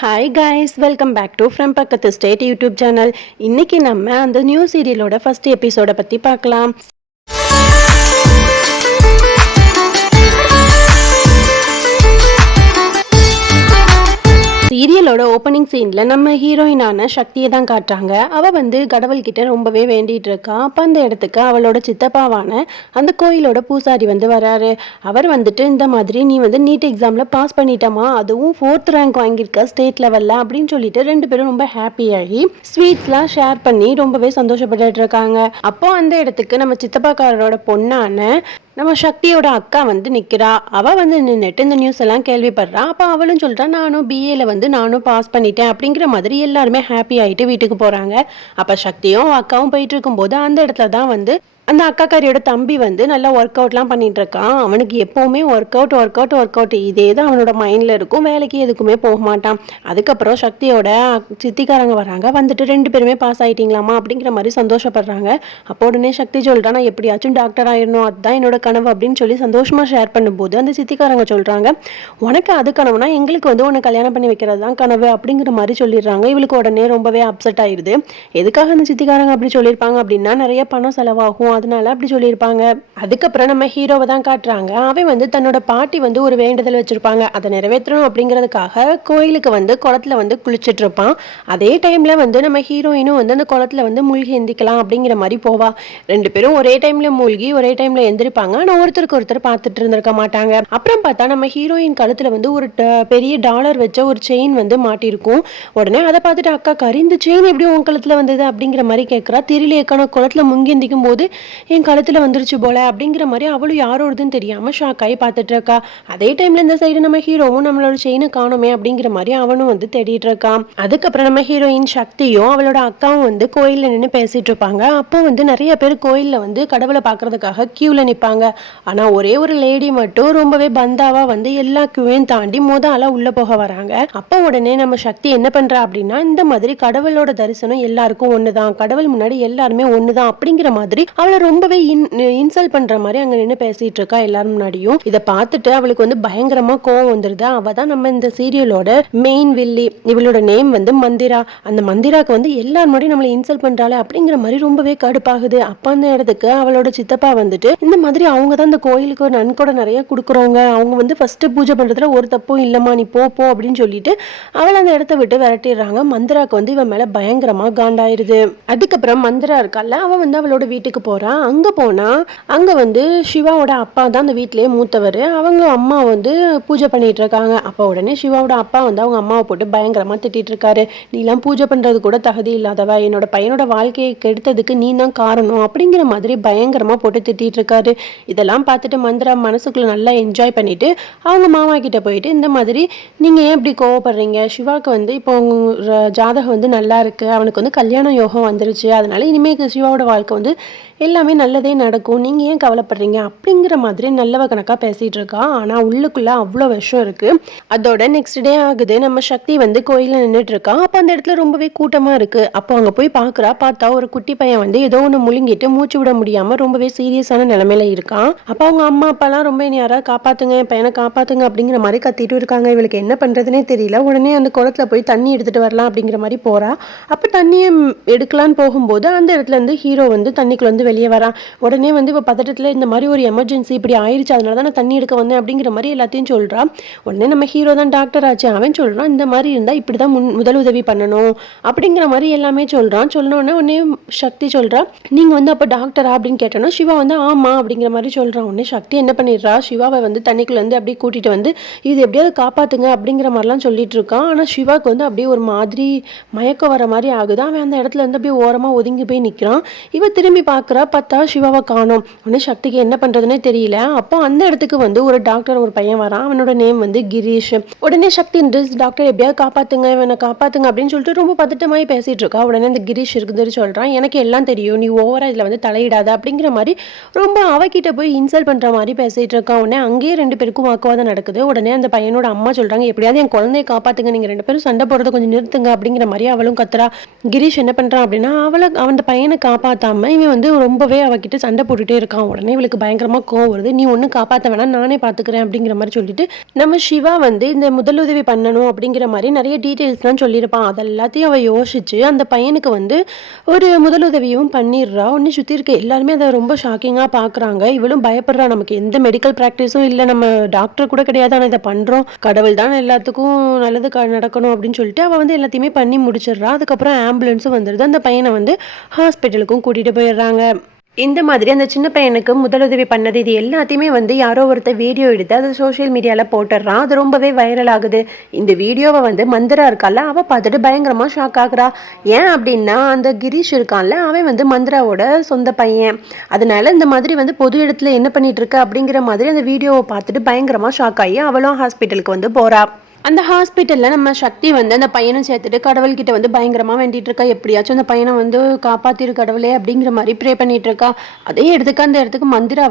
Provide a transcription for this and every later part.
Hi guys, welcome back to from பக்கத்து state YouTube channel. இன்னைக்கு நம்ம அந்த நியூ சீரியலோட ஃபர்ஸ்ட் எபிசோட பற்றி பார்க்கலாம். சீரியலோட ஓப்பனிங் சீனில் நம்ம ஹீரோயினான சக்தியை தான் காட்டுறாங்க. அவள் கடவுள்கிட்ட ரொம்பவே வேண்டிகிட்டு இருக்கா. அப்போ அந்த இடத்துக்கு அவளோட சித்தப்பாவான அந்த கோயிலோட பூசாரி வராரு. அவர் இந்த மாதிரி நீ நீட் எக்ஸாமில் பாஸ் பண்ணிட்டமா, அதுவும் 4th ரேங்க் வாங்கியிருக்க ஸ்டேட் லெவலில் அப்படின்னு சொல்லிட்டு ரெண்டு பேரும் ரொம்ப ஹாப்பியாகி ஸ்வீட்ஸ்லாம் ஷேர் பண்ணி ரொம்பவே சந்தோஷப்பட்டு இருக்காங்க. அப்போ அந்த இடத்துக்கு நம்ம சித்தப்பாக்காரரோட பொண்ணான நம்ம சக்தியோட அக்கா நிற்கிறா. அவள் நின்றுட்டு இந்த நியூஸ் எல்லாம் கேள்விப்படுறா. அப்போ அவளும் சொல்கிறா, நானும் பிஏல நானும் பாஸ் பண்ணிட்டேன் அப்படிங்கிற மாதிரி எல்லாருமே ஹாப்பி ஆகிட்டு வீட்டுக்கு போகிறாங்க. அப்போ சக்தியும் அக்காவும் போயிட்டு இருக்கும்போது அந்த இடத்துல தான் அந்த அக்காக்காரியோட தம்பி நல்லா ஒர்க் அவுட்லாம் பண்ணிட்டு இருக்கான். அவனுக்கு எப்போவுமே ஒர்க் அவுட் இதே தான் அவனோட மைண்டில் இருக்கும். வேலைக்கு எதுக்குமே போக மாட்டான். அதுக்கப்புறம் சக்தியோட சித்திக்காரங்க வராங்க. ரெண்டு பேருமே பாஸ் ஆகிட்டீங்களாமா அப்படிங்கிற மாதிரி சந்தோஷப்படுறாங்க. அப்போ உடனே சக்தி சொல்கிறா, நான் எப்படியாச்சும் டாக்டர் ஆயிடணும், அதுதான் என்னோட கனவு அப்படின்னு சொல்லி சந்தோஷமாக ஷேர் பண்ணும்போது அந்த சித்திக்காரங்க சொல்கிறாங்க, உனக்கு அது கனவுனா எங்களுக்கு உன்னை கல்யாணம் பண்ணி வைக்கிறது தான் கனவு அப்படிங்கிற மாதிரி சொல்லிடுறாங்க. இவளுக்கு உடனே ரொம்பவே அப்செட் ஆயிடுது. எதுக்காக அந்த சித்திக்காரங்க அப்படி சொல்லியிருப்பாங்க அப்படின்னா, நிறைய பணம் செலவாகும், அதனால அப்படி சொல்லியிருப்பாங்க. அதுக்கப்புறம் நம்ம ஹீரோவை தான் காட்டுறாங்க. அவன் தன்னோட பாட்டி ஒரு வேண்டுதல் வச்சிருப்பாங்க. அதை நிறைவேற்றணும் அப்படிங்கிறதுக்காக கோயிலுக்கு குளத்துல குளிச்சுட்டு இருப்பான். அதே டைம்ல நம்ம ஹீரோயினும் அந்த குளத்துல மூழ்கி எந்திக்கலாம் அப்படிங்கிற மாதிரி போவா. ரெண்டு பேரும் ஒரே டைம்ல மூழ்கி ஒரே டைம்ல எந்திரிப்பாங்க. ஆனா ஒருத்தருக்கு ஒருத்தர் பார்த்துட்டு இருந்திருக்க மாட்டாங்க. அப்புறம் பார்த்தா நம்ம ஹீரோயின் கழுத்துல ஒரு பெரிய டாலர் வச்ச ஒரு செயின் மாட்டிருக்கும். உடனே அதை பார்த்துட்டு அக்கா காரி, இந்த செயின் எப்படி உன் கழுத்துல வந்தது அப்படிங்கிற மாதிரி கேட்கறா. தெரியலையேக்கான குளத்துல முங்கி எந்திக்கும் போது என் கழுத்துல வந்துருச்சு போல அப்படிங்கிற மாதிரி அவளும் யாரோடதுன்னு தெரியாம ஷாக் ஆகி பார்த்துட்டு இருக்கா. அதே டைம்ல இந்த சைடு நம்ம ஹீரோவும் நம்மளோட செயினை காணுமே அப்படிங்கிற மாதிரி அவனும் தேடிட்டு இருக்கான். அதுக்கப்புறம் நம்ம ஹீரோயின் சக்தியும் அவளோட அக்காவும் கோயில்ல நின்று பேசிட்டு இருப்பாங்க. அப்போ நிறைய பேர் கோயில்ல கடவுளை பாக்குறதுக்காக கியூல நிப்பாங்க. ஆனா ஒரே ஒரு லேடி மட்டும் ரொம்பவே பந்தாவா எல்லா கியூவையும் தாண்டி ஆளா உள்ள போக வராங்க. அப்போ உடனே நம்ம சக்தி என்ன பண்றா அப்படின்னா, இந்த மாதிரி கடவுளோட தரிசனம் எல்லாருக்கும் ஒண்ணுதான், கடவுள் முன்னாடி எல்லாருமே ஒண்ணுதான் அப்படிங்கிற மாதிரி அவளை ரொம்பவே இன்சல்ட் பண்ற மாதிரி அங்க நின்று பேசிட்டு இருக்கா எல்லாரும் முன்னாடியும். இதை பார்த்துட்டு அவளுக்கு பயங்கரமா கோவம் வந்துருது. அவ தான் நம்ம இந்த சீரியலோட மெயின் வில்லி. இவளோட நேம் மந்திரா. அந்த மந்திராக்கு எல்லாரும் முன்னாடி நம்மளை இன்சல்ட் பண்றாளே அப்படிங்கிற மாதிரி ரொம்பவே கடுப்பாகுது. அப்ப அந்த இடத்துக்கு அவளோட சித்தப்பா இந்த மாதிரி அவங்க தான் இந்த கோயிலுக்கு ஒரு நன்கொடை நிறைய கொடுக்குறவங்க, அவங்க ஃபர்ஸ்ட் பூஜை பண்றதுல ஒரு தப்பும் இல்லம்மா, நீ போ போ அப்படின்னு சொல்லிட்டு அவளை அந்த இடத்த விட்டு விரட்டிடுறாங்க. மந்திராக்கு இவன் மேல பயங்கரமா காண்டாயிருது. அதுக்கப்புறம் மந்திரா இருக்கால, அவ அவளோட வீட்டுக்கு போறா. அங்க போனா அங்க சிவாவோட அப்பா தான் அந்த வீட்டிலேயே மூத்தவர். அவங்க அம்மா பூஜை பண்ணிட்டு இருக்காங்க. அப்போ உடனே சிவாவோட அப்பா அவங்க அம்மாவை போட்டு பயங்கரமா திட்டிட்டு இருக்காரு. நீ எல்லாம் பூஜை பண்றது கூட தகுதி இல்லாதவ, என்னோட பையனோட வாழ்க்கையை கெடுத்ததுக்கு நீ தான் காரணம் அப்படிங்கிற மாதிரி பயங்கரமா போட்டு திட்டிட்டு இருக்காரு. இதெல்லாம் பார்த்துட்டு மந்திரா மனசுக்குள்ள நல்லா என்ஜாய் பண்ணிட்டு அவங்க மாமா கிட்ட போயிட்டு, இந்த மாதிரி நீங்க ஏன் இப்படி கோவப்படுறீங்க, சிவாவுக்கு இப்போ ஜாதகம் நல்லா இருக்கு, அவனுக்கு கல்யாண யோகம் வந்துருச்சு, அதனால இனிமே சிவாவோட வாழ்க்கை எல்லாமே நல்லதே நடக்கும், நீங்க ஏன் கவலைப்படுறீங்க அப்படிங்கிற மாதிரி நல்லவ கணக்கா பேசிட்டு இருக்கா. ஆனா உள்ளுக்குள்ள அவ்வளோ விஷயம் இருக்கு. அதோட நெக்ஸ்ட் டே ஆகுது. நம்ம சக்தி கோயில நின்றுட்டு இருக்கா. அப்போ அந்த இடத்துல ரொம்பவே கூட்டமா இருக்கு. அப்போ அங்க போய் பாக்குறா. பார்த்தா ஒரு குட்டி பையன் ஏதோ ஒன்று முழுங்கிட்டு மூச்சு விட முடியாம ரொம்பவே சீரியஸான நிலைமையில இருக்கான். அப்போ அவங்க அம்மா அப்பாலாம் ரொம்ப யாராவது காப்பாத்துங்க, என் பையனை காப்பாத்துங்க அப்படிங்கிற மாதிரி கத்திட்டு இருக்காங்க. இவளுக்கு என்ன பண்றதுனே தெரியல. உடனே அந்த குளத்துல போய் தண்ணி எடுத்துட்டு வரலாம் அப்படிங்கிற மாதிரி போறா. அப்ப தண்ணியை எடுக்கலான்னு போகும்போது அந்த இடத்துல ஹீரோ தண்ணிக்குள்ள வெளியே வரான். உடனே இவ பதட்டத்துல இந்த மாதிரி ஒரு எமர்ஜென்சி இப்படி ஆயிடுச்சு, அதனால தான் நான் தண்ணி எடுக்க வந்தேன் அப்படிங்கிற மாதிரி எல்லாத்தையும் சொல்றான். உடனே நம்ம ஹீரோ தான் டாக்டர் ஆச்சு, அவன் சொல்றான் இந்த மாதிரி இருந்தா இப்படிதான் முதல் உதவி பண்ணணும் அப்படிங்கிற மாதிரி எல்லாமே சொல்றான். சொன்னோடனே உடனே சக்தி சொல்றா, நீங்க அப்ப டாக்டரா அப்படின்னு கேட்டோன்னா சிவா ஆமா அப்படிங்கிற மாதிரி சொல்றான். உடனே சக்தி என்ன பண்ணிடுறா, சிவாவை தண்ணிக்குள்ள அப்படியே கூட்டிட்டு இது எப்படியாவது காப்பாத்துங்க அப்படிங்கிற மாதிரிலாம் சொல்லிட்டு இருக்கான். ஆனா சிவாக்கு அப்படியே ஒரு மாதிரி மயக்கம் வர மாதிரி ஆகுது. அவன் அந்த இடத்துல அப்படியே ஓரமா ஒதுங்கி போய் நிக்கிறான். இவ திரும்பி பாக்குறா. பார்த்தா சிவாவை காணோம். உடனே சக்திக்கு என்ன பண்றதுன்னே தெரியல. அப்போ அந்த இடத்துக்கு ஒரு டாக்டர் ஒரு பையன் வரான். அவனோட நேம் கிரீஷ். உடனே சக்தி டாக்டர் எப்படியாவது காப்பாத்துங்க, இவனை காப்பாத்துங்க அப்படின்னு சொல்லிட்டு ரொம்ப பதட்டமாயி பேசிட்டு இருக்கா. உடனே இந்த கிரீஷ் இருக்குதுன்னு சொல்றான், எனக்கு எல்லாம் தெரியும், நீ ஓவரா இதுல தலையிடாத அப்படிங்கிற மாதிரி ரொம்ப அவகிட்ட போய் இன்சல்ட் பண்ற மாதிரி பேசிட்டு இருக்கான். உடனே அங்கேயே ரெண்டு பேருக்கும் வாக்குவாதம் நடக்குது. உடனே அந்த பையனோட அம்மா சொல்றாங்க, எப்படியாவது என் குழந்தைய காப்பாத்துங்க, நீங்க ரெண்டு பேரும் சண்டை போடுறத கொஞ்சம் நிறுத்துங்க அப்படிங்கிற மாதிரி அவளும் கத்துறா. கிரீஷ் என்ன பண்றான் அப்படின்னா, அவன் பையனை காப்பாத்தாம இவன் ரொம்ப ரொம்பவே அவகிட்ட சண்டை போட்டுட்டே இருக்கான். உடனே இவளுக்கு பயங்கரமா கோவம் வருது. நீ ஒன்றும் காப்பாற்ற வேணாம், நானே பார்த்துக்கிறேன் அப்படிங்கிற மாதிரி சொல்லிட்டு நம்ம சிவா வந்து இந்த முதலுதவி பண்ணணும் அப்படிங்கிற மாதிரி நிறைய டீட்டெயில்ஸ்லாம் சொல்லியிருப்பான். அது எல்லாத்தையும் அவள் யோசிச்சு அந்த பையனுக்கு வந்து ஒரு முதலுதவியும் பண்ணிடுறா. ஒன்று சுற்றி இருக்க எல்லாருமே அதை ரொம்ப ஷாக்கிங்காக பார்க்குறாங்க. இவளும் பயப்படுறா, நமக்கு எந்த மெடிக்கல் ப்ராக்டிஸும் இல்லை, நம்ம டாக்டர் கூட கிடையாது, ஆனால் இதை பண்ணுறோம், கடவுள் தான் எல்லாத்துக்கும் நல்லது நடக்கணும் அப்படின்னு சொல்லிட்டு அவள் வந்து எல்லாத்தையுமே பண்ணி முடிச்சிடுறா. அதுக்கப்புறம் ஆம்புலன்ஸும் வந்துடுது. அந்த பையனை வந்து ஹாஸ்பிட்டலுக்கும் கூட்டிகிட்டு போயிடுறாங்க. இந்த மாதிரி அந்த சின்ன பையனுக்கு முதலுதவி பண்ணது இது எல்லாத்தையுமே வந்து யாரோ ஒருத்தர் வீடியோ எடுத்து அது சோஷியல் மீடியாவில் போட்டுடுறான். அது ரொம்பவே வைரல் ஆகுது. இந்த வீடியோவை வந்து மந்திரா இருக்கால, அவள் பார்த்துட்டு பயங்கரமாக ஷாக் ஆகுறா. ஏன் அப்படின்னா அந்த கிரீஷ் இருக்கான்ல, அவன் வந்து மந்திராவோட சொந்த பையன். அதனால இந்த மாதிரி வந்து பொது இடத்துல என்ன பண்ணிட்டு இருக்க அப்படிங்கிற மாதிரி அந்த வீடியோவை பார்த்துட்டு பயங்கரமாக ஷாக் ஆகி அவளும் ஹாஸ்பிட்டலுக்கு வந்து போறா. அந்த ஹாஸ்பிட்டலில் நம்ம சக்தி வந்து அந்த பையனை சேர்த்துட்டு கடவுள்கிட்ட வந்து பயங்கரமாக வேண்டிகிட்டு இருக்கா. எப்படியாச்சும் அந்த பையனை வந்து காப்பாற்றிரு கடவுளே அப்படிங்கிற மாதிரி ப்ரே பண்ணிட்டு இருக்கா. அதே இடத்துக்கு அந்த இடத்துக்கு மந்திரா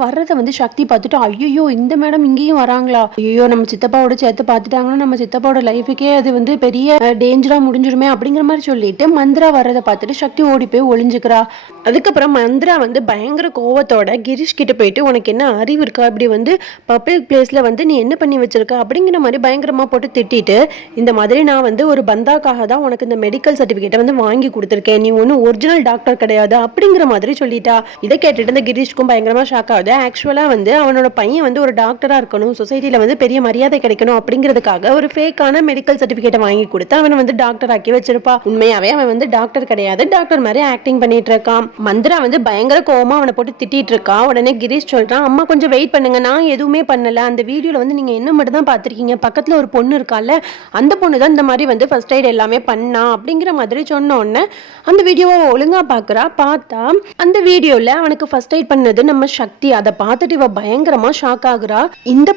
வர்றதை வந்து சக்தி பார்த்துட்டு ஐயோ இந்த மேடம் இங்கேயும் வராங்களா, ஐயோ நம்ம சித்தப்பாவோட சேர்த்து பார்த்துட்டாங்கன்னா நம்ம சித்தப்பாவோட லைஃபுக்கே அது வந்து பெரிய டேஞ்சராக முடிஞ்சிருமே அப்படிங்கிற மாதிரி சொல்லிட்டு மந்திரா வர்றதை பார்த்துட்டு சக்தி ஓடி போய் ஒளிஞ்சுக்கிறா. அதுக்கப்புறம் மந்திரா வந்து பயங்கர கோவத்தோட கிரீஷ் கிட்ட போயிட்டு உனக்கு என்ன அறிவு இருக்கா, இப்படி வந்து பப்ளிக் பிளேஸில் வந்து நீ என்ன பண்ணி வச்சிருக்க அப்படிங்கிற மாதிரி பயங்கரமாக போட்டு திட்டிட்டு இந்த மாதிரி நான் வந்து ஒரு பந்தாக்காக தான் உனக்கு இந்த மெடிக்கல் சர்டிஃபிகேட்டை வந்து வாங்கி கொடுத்துருக்கேன், நீ ஒன்றும் ஒரிஜினல் டாக்டர் கிடையாது அப்படிங்கிற மாதிரி சொல்லிட்டா. இதை கேட்டுட்டு இந்த கிரீஷ்க்கும் பயங்கரமா ஷாக் ஆகுது. ஆக்சுவலாக வந்து அவனோட பையன் வந்து ஒரு டாக்டராக இருக்கணும், சொசைட்டியில் வந்து பெரிய மரியாதை கிடைக்கணும் அப்படிங்கிறதுக்காக ஒரு ஃபேக்கான மெடிக்கல் சர்டிஃபிகேட்டை வாங்கி கொடுத்து அவனை வந்து டாக்டர் ஆக்கி வச்சிருப்பா. உண்மையாவே அவன் வந்து டாக்டர் கிடையாது, டாக்டர் மாதிரி ஆக்டிங் பண்ணிட்டு இருக்கான். மந்திரா வந்து பயங்கர கோவமா அவனை போட்டு திட்டிட்டு இருக்கா. உடனே கிரீஷ் சொல்றான், அம்மா கொஞ்சம் வெயிட் பண்ணுங்க, நான் எதுவுமே பண்ணல, அந்த வீடியோல வந்து நீங்க என்ன மட்டும் தான் பார்த்திருக்கீங்க, பக்கத்துல ஒரு பொண்ணு இருக்கால அந்த பொண்ணு தான் இந்த மாதிரி வந்து ஃபர்ஸ்ட் எய்ட் எல்லாமே பண்ணா அப்படிங்கிற மாதிரி சொன்ன உடனே அந்த வீடியோவை ஒழுங்கா பார்க்குறா. பார்த்தா அந்த வீடியோவில் அவனுக்கு ஃபர்ஸ்ட் எய்ட் பண்ணது நம்ம சக்தி. அதை பார்த்துட்டு இவ பயங்கரமா ஷாக் ஆகுறா. இந்த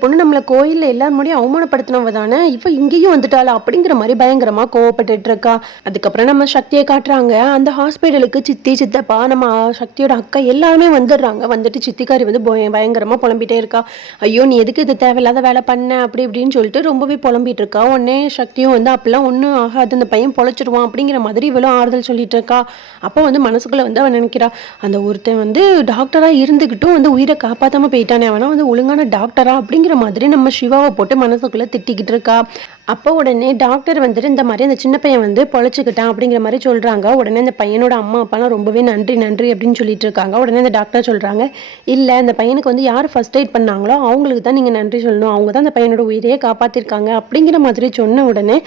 பொண்ணு நம்மளை கோயிலில் எல்லாரும் முடியும் அவமானப்படுத்தினவ தானே, இப்போ இங்கேயும் வந்துட்டாளா அப்படிங்கிற மாதிரி பயங்கரமா கோவப்பட்டு இருக்கா. அதுக்கப்புறம் நம்ம சக்தியை காட்டுறாங்க. அந்த ஹாஸ்பிட்டலுக்கு சித்தி சித்தப்பா நம்ம சக்தியோட அக்கா எல்லாருமே வந்துடுறாங்க. வந்துட்டு சித்திக்காரி வந்து பயங்கரமா புலம்பிட்டே இருக்கா. ஐயோ நீ எதுக்கு இது தேவையில்லாத வேலை பண்ண அப்படி இப்படின்னு சொல்லிட்டு ரொம்பவே புலம்பிட்டு இருக்கா. உடனே சக்தியும் வந்து அப்பெல்லாம் ஒன்றும் ஆகாது, அந்த பையன் பொழைச்சிடுவான் அப்படிங்கிற மாதிரி இவ்வளோ ஆறுதல் சொல்லிட்டு இருக்கா. அப்போ வந்து மனசுக்குள்ள வந்து அவன் நினைக்கிறா, அந்த ஒருத்தன் வந்து டாக்டராக இருந்துக்கிட்டும் வந்து உயிரை காப்பாற்றாம போயிட்டானே, அவனா வந்து ஒழுங்கான டாக்டரா அப்படிங்கிற மாதிரி நம்ம சிவாவை போட்டு மனசுக்குள்ள திட்டிக்கிட்டு இருக்கா. அப்போ உடனே டாக்டர் வந்துட்டு இந்த மாதிரி அந்த சின்ன பையன் வந்து பொழைச்சிக்கிட்டான் அப்படிங்கிற மாதிரி சொல்கிறாங்க. உடனே அந்த பையனோட அம்மா அப்பாலாம் ரொம்பவே நன்றி நன்றி அப்படின்னு சொல்லிட்டு இருக்காங்க. உடனே அந்த டாக்டர் சொல்கிறாங்க, இல்லை அந்த பையனுக்கு வந்து யார் ஃபர்ஸ்ட் எய்ட் பண்ணாங்களோ அவங்களுக்கு தான் நீங்கள் நன்றி சொல்லணும், அவங்க தான் அந்த பையனோட உயிரையே காப்பாற்றிருக்காங்க அப்படிங்கிற மாதிரி சொன்ன உடனே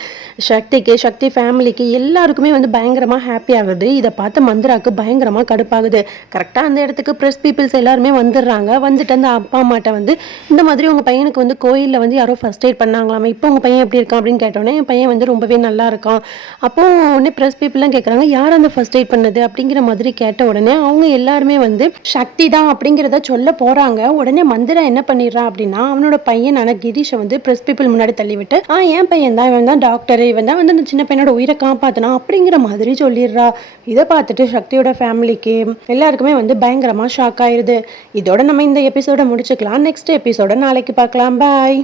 சக்தி ஃபேமிலிக்கு எல்லாருக்குமே வந்து பயங்கரமாக ஹாப்பி ஆகுது. இதை பார்த்து மந்திராவுக்கு பயங்கரமாக கடுப்பாகுது. கரெக்டாக அந்த இடத்துக்கு ப்ரெஸ் பீப்புள்ஸ் எல்லாருமே வந்துடுறாங்க. வந்துட்டு அந்த அப்பா அம்மாட்ட வந்து இந்த மாதிரி உங்கள் பையனுக்கு வந்து கோயிலில் வந்து யாரோ ஃபர்ஸ்ட் எய்ட் பண்ணாங்களாமா, இப்போ உங்கள் பையன் எப்படி இருக்கான் அப்படின்னு கேட்டோன்னே என் பையன் வந்து ரொம்பவே நல்லா இருக்கான். அப்போ உடனே ப்ரெஸ் பீப்புளெலாம் கேட்குறாங்க, யார் அந்த ஃபர்ஸ்ட் எய்ட் பண்ணது அப்படிங்கிற மாதிரி கேட்ட உடனே அவங்க எல்லாருமே வந்து சக்தி தான் அப்படிங்கிறத சொல்ல போகிறாங்க. உடனே மந்திரா என்ன பண்ணிடுறான் அப்படின்னா அவனோட பையனான கிரீஷை வந்து ப்ரெஸ் பீப்புள் முன்னாடி தள்ளிவிட்டு என் பையன் தான், இவன் தான் டாக்டர், இவன் தான் வந்து அந்த சின்ன பையனோட உயிரை காப்பாற்றினா அப்படிங்கிற மாதிரி சொல்லிடுறா. இதை பார்த்துட்டு சக்தியோட ஃபேமிலிக்கு எல்லாருக்குமே வந்து பயங்கரமாக ஷாக் ஆயிடுது. இதோட நம்ம இந்த எபிசோட முடிச்சுக்கலாம். நெக்ஸ்ட் எபிசோட நாளைக்கு பார்க்கலாம். பாய்.